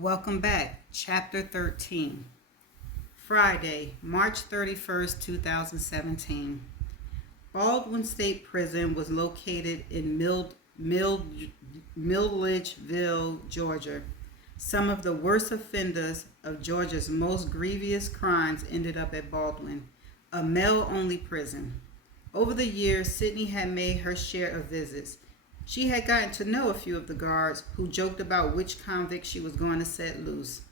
Welcome back. Chapter 13. Friday, March 31st, 2017. Baldwin State Prison was located in Milledgeville, Georgia. Some of the worst offenders of Georgia's most grievous crimes ended up at Baldwin, a male-only prison. Over the years, Sydney had made her share of visits. She had gotten to know a few of the guards who joked about which convict she was going to set loose.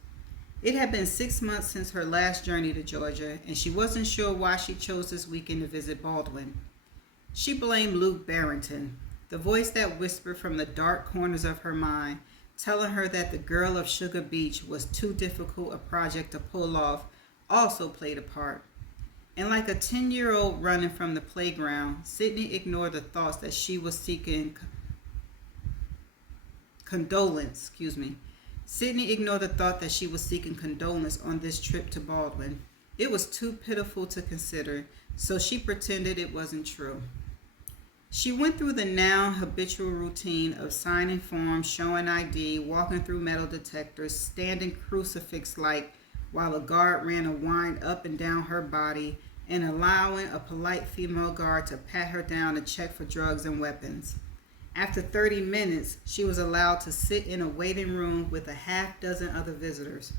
It had been 6 months since her last journey to Georgia, and she wasn't sure why she chose this weekend to visit Baldwin. She blamed Luke Barrington, the voice that whispered from the dark corners of her mind, telling her that the girl of Sugar Beach was too difficult a project to pull off, also played a part. And like a 10-year-old running from the playground, Sydney ignored the thoughts that she was seeking condolence, Sydney ignored the thought that she was seeking condolence on this trip to Baldwin. It was too pitiful to consider, so she pretended it wasn't true. She went through the now habitual routine of signing forms, showing ID, walking through metal detectors, standing crucifix-like while a guard ran a wind up and down her body, and allowing a polite female guard to pat her down and check for drugs and weapons. After 30 minutes, she was allowed to sit in a waiting room with a half dozen other visitors.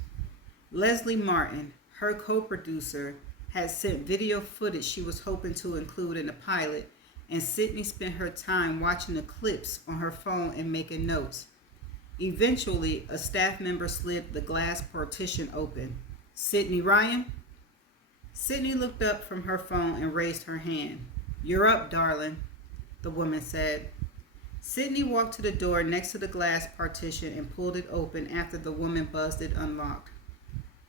Leslie Martin, her co-producer, had sent video footage she was hoping to include in the pilot, and Sydney spent her time watching the clips on her phone and making notes. Eventually, a staff member slid the glass partition open. "Sydney Ryan?" Sydney looked up from her phone and raised her hand. "You're up, darling," the woman said. Sydney walked to the door next to the glass partition and pulled it open after the woman buzzed it unlocked.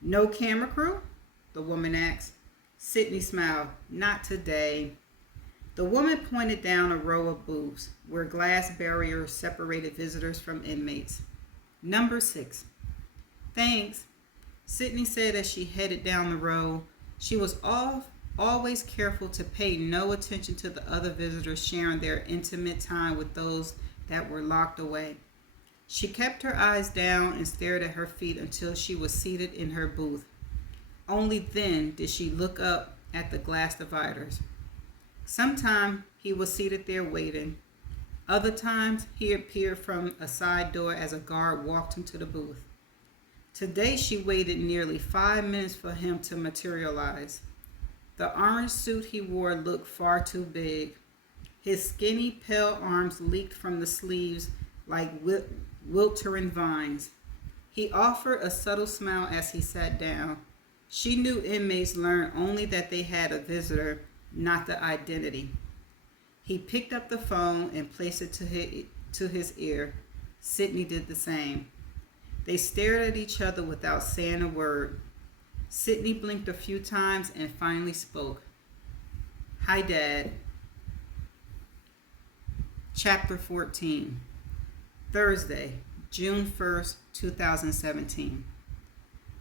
"No camera crew?" the woman asked. Sydney smiled. "Not today." The woman pointed down a row of booths where glass barriers separated visitors from inmates. "Number 6. "Thanks," Sydney said as she headed down the row. She was always careful to pay no attention to the other visitors sharing their intimate time with those that were locked away. She kept her eyes down and stared at her feet until she was seated in her booth. Only then did she look up at the glass dividers. Sometimes he was seated there waiting. Other times he appeared from a side door as a guard walked him to the booth. Today she waited nearly 5 minutes for him to materialize. The orange suit he wore looked far too big. His skinny, pale arms leaked from the sleeves like wiltering vines. He offered a subtle smile as he sat down. She knew inmates learned only that they had a visitor, not the identity. He picked up the phone and placed it to his ear. Sydney did the same. They stared at each other without saying a word. Sydney blinked a few times and finally spoke. "Hi, Dad." Chapter 14. Thursday, June 1st, 2017.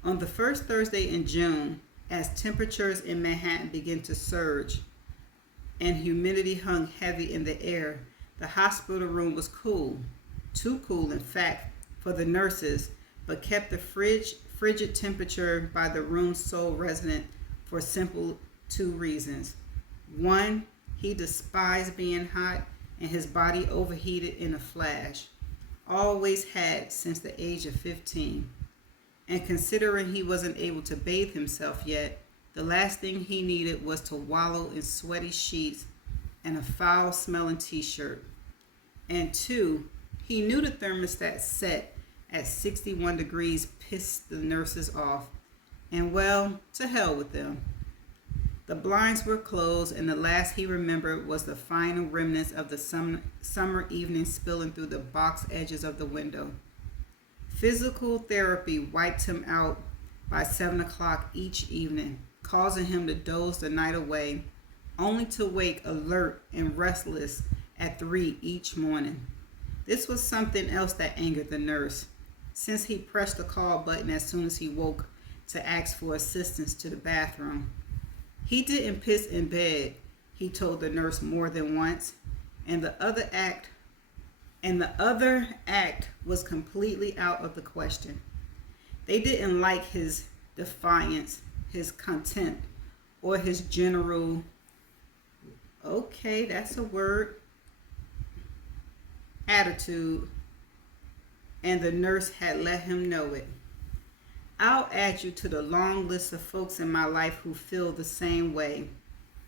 On the first Thursday in June, as temperatures in Manhattan began to surge and humidity hung heavy in the air, the hospital room was cool. Too cool, in fact, for the nurses, but kept the frigid temperature by the room's sole resident for simple 2 reasons. One, he despised being hot, and his body overheated in a flash. Always had since the age of 15. And considering he wasn't able to bathe himself yet, the last thing he needed was to wallow in sweaty sheets and a foul-smelling t-shirt. And 2, he knew the thermostat set at 61 degrees pissed the nurses off. And well, to hell with them. The blinds were closed, and the last he remembered was the final remnants of the summer evening spilling through the box edges of the window. Physical therapy wiped him out by 7 o'clock each evening, causing him to doze the night away, only to wake alert and restless at 3 each morning. This was something else that angered the nurse, since he pressed the call button as soon as he woke to ask for assistance to the bathroom. He didn't piss in bed, he told the nurse more than once, and the other act was completely out of the question. They didn't like his defiance, his contempt, or his general, okay, that's a word, attitude, and the nurse had let him know it. I'll add you to the long list of folks in my life who feel the same way,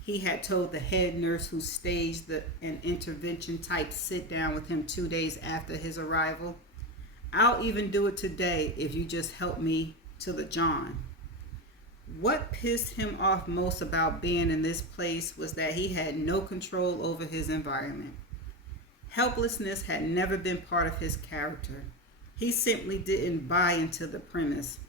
he had told the head nurse who staged an intervention type sit down with him 2 days after his arrival. I'll even do it today if you just help me to the John. What pissed him off most about being in this place was that he had no control over his environment. Helplessness had never been part of his character. He simply didn't buy into the premise.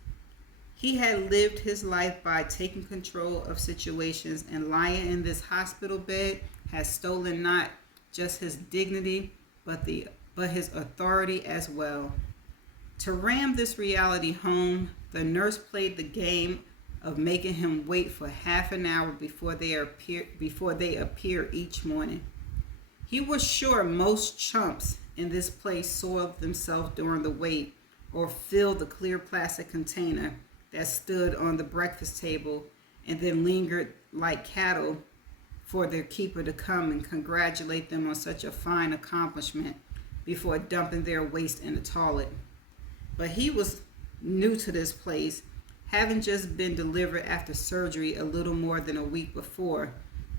He had lived his life by taking control of situations, and lying in this hospital bed had stolen not just his dignity, but his authority as well. To ram this reality home, the nurse played the game of making him wait for half an hour before they appear each morning. He was sure most chumps in this place soiled themselves during the wait or filled the clear plastic container that stood on the breakfast table and then lingered like cattle for their keeper to come and congratulate them on such a fine accomplishment before dumping their waste in the toilet. But he was new to this place, having just been delivered after surgery a little more than a week before,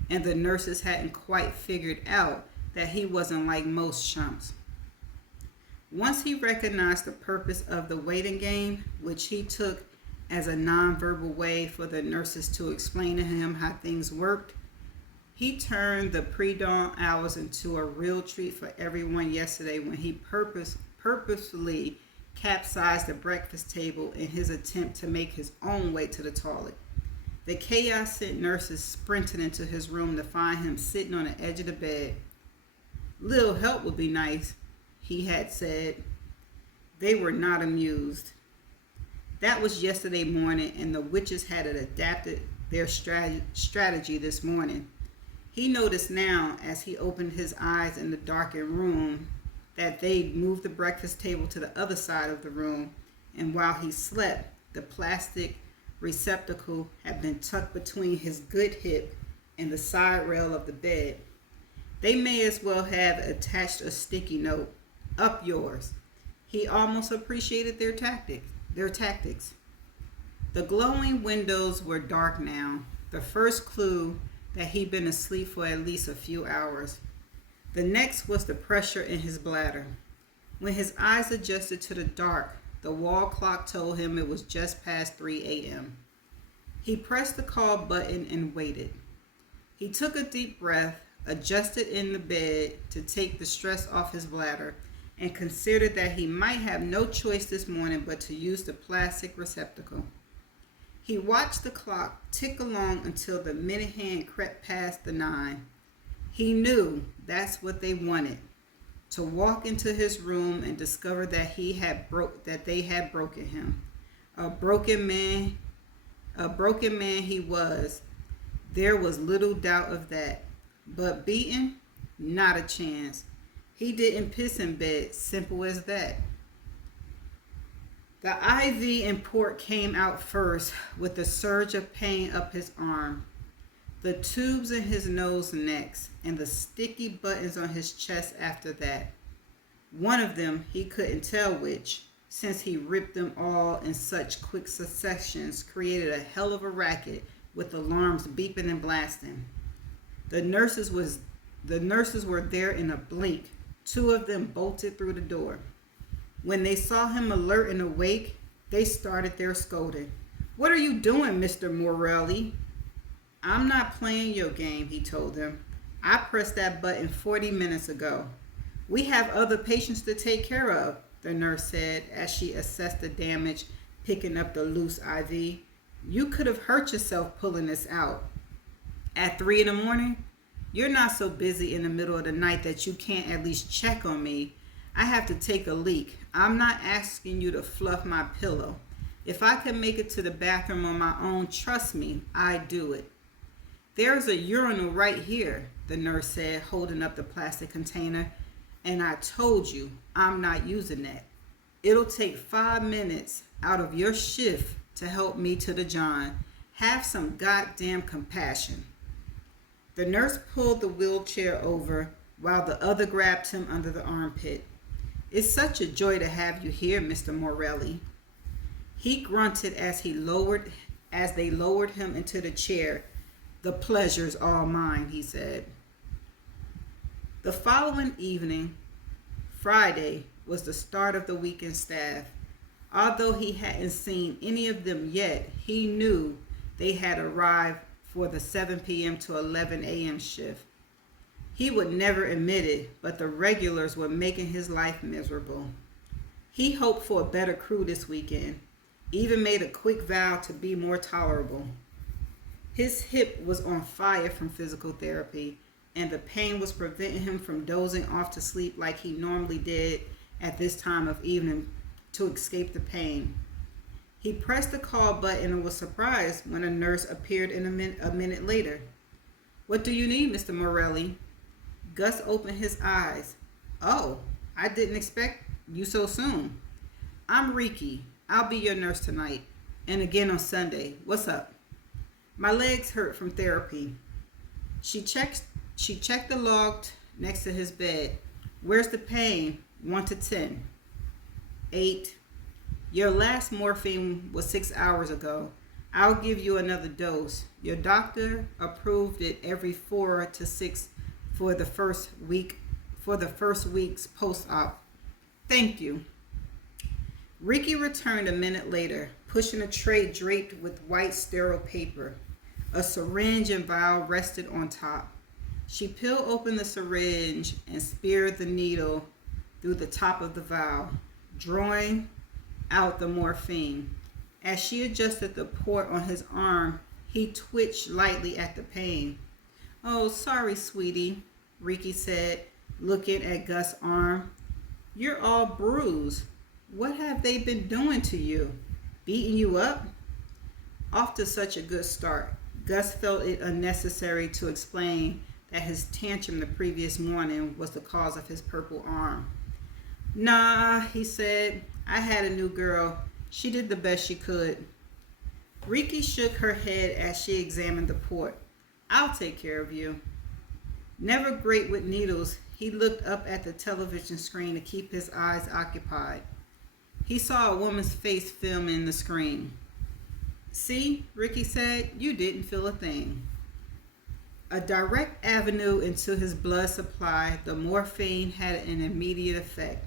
and the nurses hadn't quite figured out that he wasn't like most chumps. Once he recognized the purpose of the waiting game, which he took as a nonverbal way for the nurses to explain to him how things worked, he turned the pre-dawn hours into a real treat for everyone yesterday when he purposefully capsized the breakfast table in his attempt to make his own way to the toilet. The chaos sent nurses sprinting into his room to find him sitting on the edge of the bed. Little help would be nice, he had said. They were not amused. That was yesterday morning, and the witches had adapted their strategy this morning. He noticed now, as he opened his eyes in the darkened room, that they'd moved the breakfast table to the other side of the room, and while he slept, the plastic receptacle had been tucked between his good hip and the side rail of the bed. They may as well have attached a sticky note, "Up yours." He almost appreciated their tactics. The glowing windows were dark now, the first clue that he'd been asleep for at least a few hours. The next was the pressure in his bladder. When his eyes adjusted to the dark, the wall clock told him it was just past 3 a.m. He pressed the call button and waited. He took a deep breath, adjusted in the bed to take the stress off his bladder, and considered that he might have no choice this morning but to use the plastic receptacle. He watched the clock tick along until the minute hand crept past the 9. He knew that's what they wanted, to walk into his room and discover that they had broken him. A broken man he was. There was little doubt of that. But beaten? Not a chance. He didn't piss in bed, simple as that. The IV and port came out first with a surge of pain up his arm. The tubes in his nose next, and the sticky buttons on his chest after that. One of them, he couldn't tell which, since he ripped them all in such quick successions, created a hell of a racket with alarms beeping and blasting. The nurses were there in a blink. 2 of them bolted through the door. When they saw him alert and awake, they started their scolding. "What are you doing, Mr. Morelli?" "I'm not playing your game," he told them. "I pressed that button 40 minutes ago." "We have other patients to take care of," the nurse said as she assessed the damage, picking up the loose IV. "You could have hurt yourself pulling this out." "At 3 in the morning? You're not so busy in the middle of the night that you can't at least check on me. I have to take a leak. I'm not asking you to fluff my pillow. If I can make it to the bathroom on my own, trust me, I'd do it." "There's a urinal right here," the nurse said, holding up the plastic container. "And I told you, I'm not using that. It'll take 5 minutes out of your shift to help me to the John. Have some goddamn compassion. The nurse pulled the wheelchair over while the other grabbed him under the armpit. It's such a joy to have you here, Mr. Morelli. He grunted as they lowered him into the chair. The pleasure's all mine, he said. The following evening, Friday, was the start of the weekend staff. Although he hadn't seen any of them yet, he knew they had arrived for the 7 p.m. to 11 a.m. shift. He would never admit it, but the regulars were making his life miserable. He hoped for a better crew this weekend, even made a quick vow to be more tolerable. His hip was on fire from physical therapy, and the pain was preventing him from dozing off to sleep like he normally did at this time of evening to escape the pain. He pressed the call button and was surprised when a nurse appeared a minute later. What do you need, Mr. Morelli? Gus opened his eyes. Oh, I didn't expect you so soon. I'm Riki. I'll be your nurse tonight. And again on Sunday. What's up? My legs hurt from therapy. She checked the log next to his bed. Where's the pain? 1 to 10. 8. Your last morphine was 6 hours ago. I'll give you another dose. Your doctor approved it every 4 to 6 for the first week's post-op. Thank you. Riki returned a minute later, pushing a tray draped with white sterile paper. A syringe and vial rested on top. She peeled open the syringe and speared the needle through the top of the vial, drawing out the morphine. As she adjusted the port on his arm, he twitched lightly at the pain. Oh, sorry, sweetie, Riki said, looking at Gus' arm. You're all bruised. What have they been doing to you? Beating you up? Off to such a good start. Gus felt it unnecessary to explain that his tantrum the previous morning was the cause of his purple arm. Nah, he said. I had a new girl. She did the best she could. Riki shook her head as she examined the port. I'll take care of you. Never great with needles, he looked up at the television screen to keep his eyes occupied. He saw a woman's face filming the screen. See, Riki said, you didn't feel a thing. A direct avenue into his blood supply, the morphine had an immediate effect.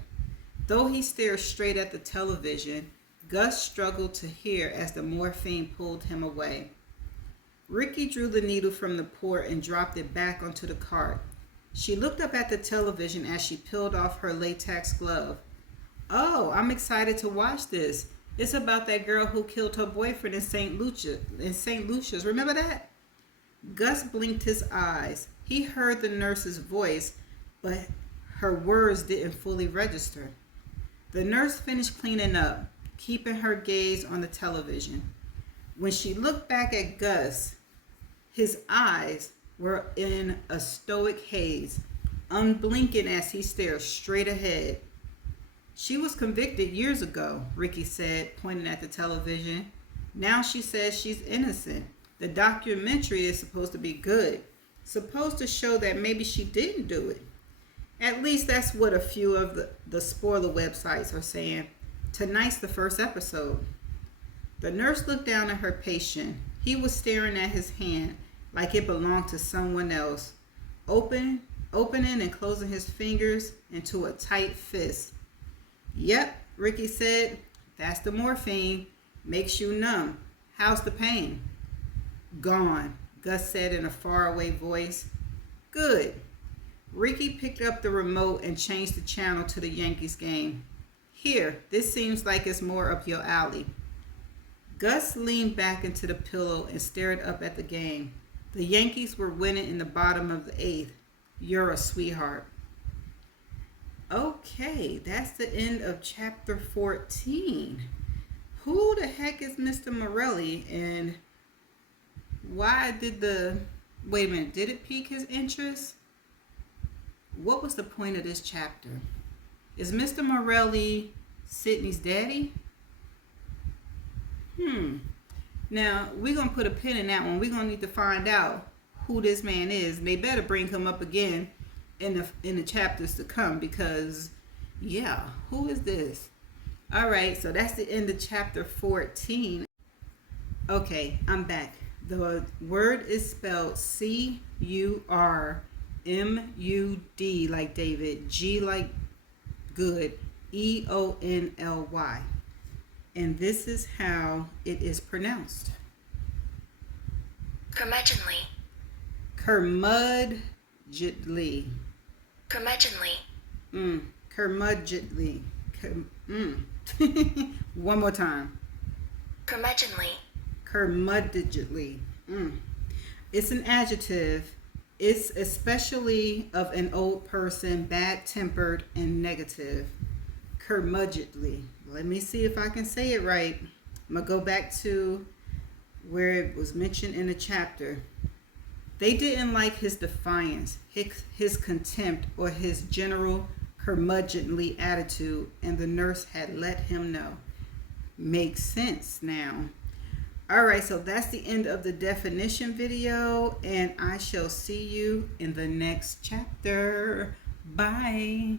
Though he stared straight at the television, Gus struggled to hear as the morphine pulled him away. Riki drew the needle from the port and dropped it back onto the cart. She looked up at the television as she peeled off her latex glove. Oh, I'm excited to watch this. It's about that girl who killed her boyfriend in St. Lucia's. Remember that? Gus blinked his eyes. He heard the nurse's voice, but her words didn't fully register. The nurse finished cleaning up, keeping her gaze on the television. When she looked back at Gus, his eyes were in a stoic haze, unblinking as he stared straight ahead. She was convicted years ago, Riki said, pointing at the television. Now she says she's innocent. The documentary is supposed to be good, supposed to show that maybe she didn't do it. At least that's what a few of the spoiler websites are saying. Tonight's the first episode. The nurse looked down at her patient. He was staring at his hand like it belonged to someone else, opening and closing his fingers into a tight fist. Yep, Riki said. That's the morphine. Makes you numb. How's the pain? Gone, Gus said in a faraway voice. Good. Riki picked up the remote and changed the channel to the Yankees game. Here, this seems like it's more up your alley. Gus leaned back into the pillow and stared up at the game. The Yankees were winning in the bottom of the 8th. You're a sweetheart. Okay, that's the end of chapter 14. Who the heck is Mr. Morelli, and why did wait a minute, did it pique his interest? What was the point of this chapter? Is Mr. Morelli Sydney's daddy? Now, we're going to put a pin in that one. We're going to need to find out who this man is. And they better bring him up again in the chapters to come because, yeah, who is this? All right, so that's the end of chapter 14. Okay, I'm back. The word is spelled C-U-R-M-U-D like David, G like good, E-O-N-L-Y. And this is how it is pronounced. Curmudgeonly. Curmudgeonly. Curmudgeonly. Curmudgeonly. One more time. Curmudgeonly. Curmudgeonly. It's an adjective. It's especially of an old person, bad-tempered and negative. Curmudgeonly. Let me see if I can say it right. I'm going to go back to where it was mentioned in the chapter. They didn't like his defiance, his contempt, or his general curmudgeonly attitude, and the nurse had let him know. Makes sense now. Alright, so that's the end of the definition video, and I shall see you in the next chapter. Bye.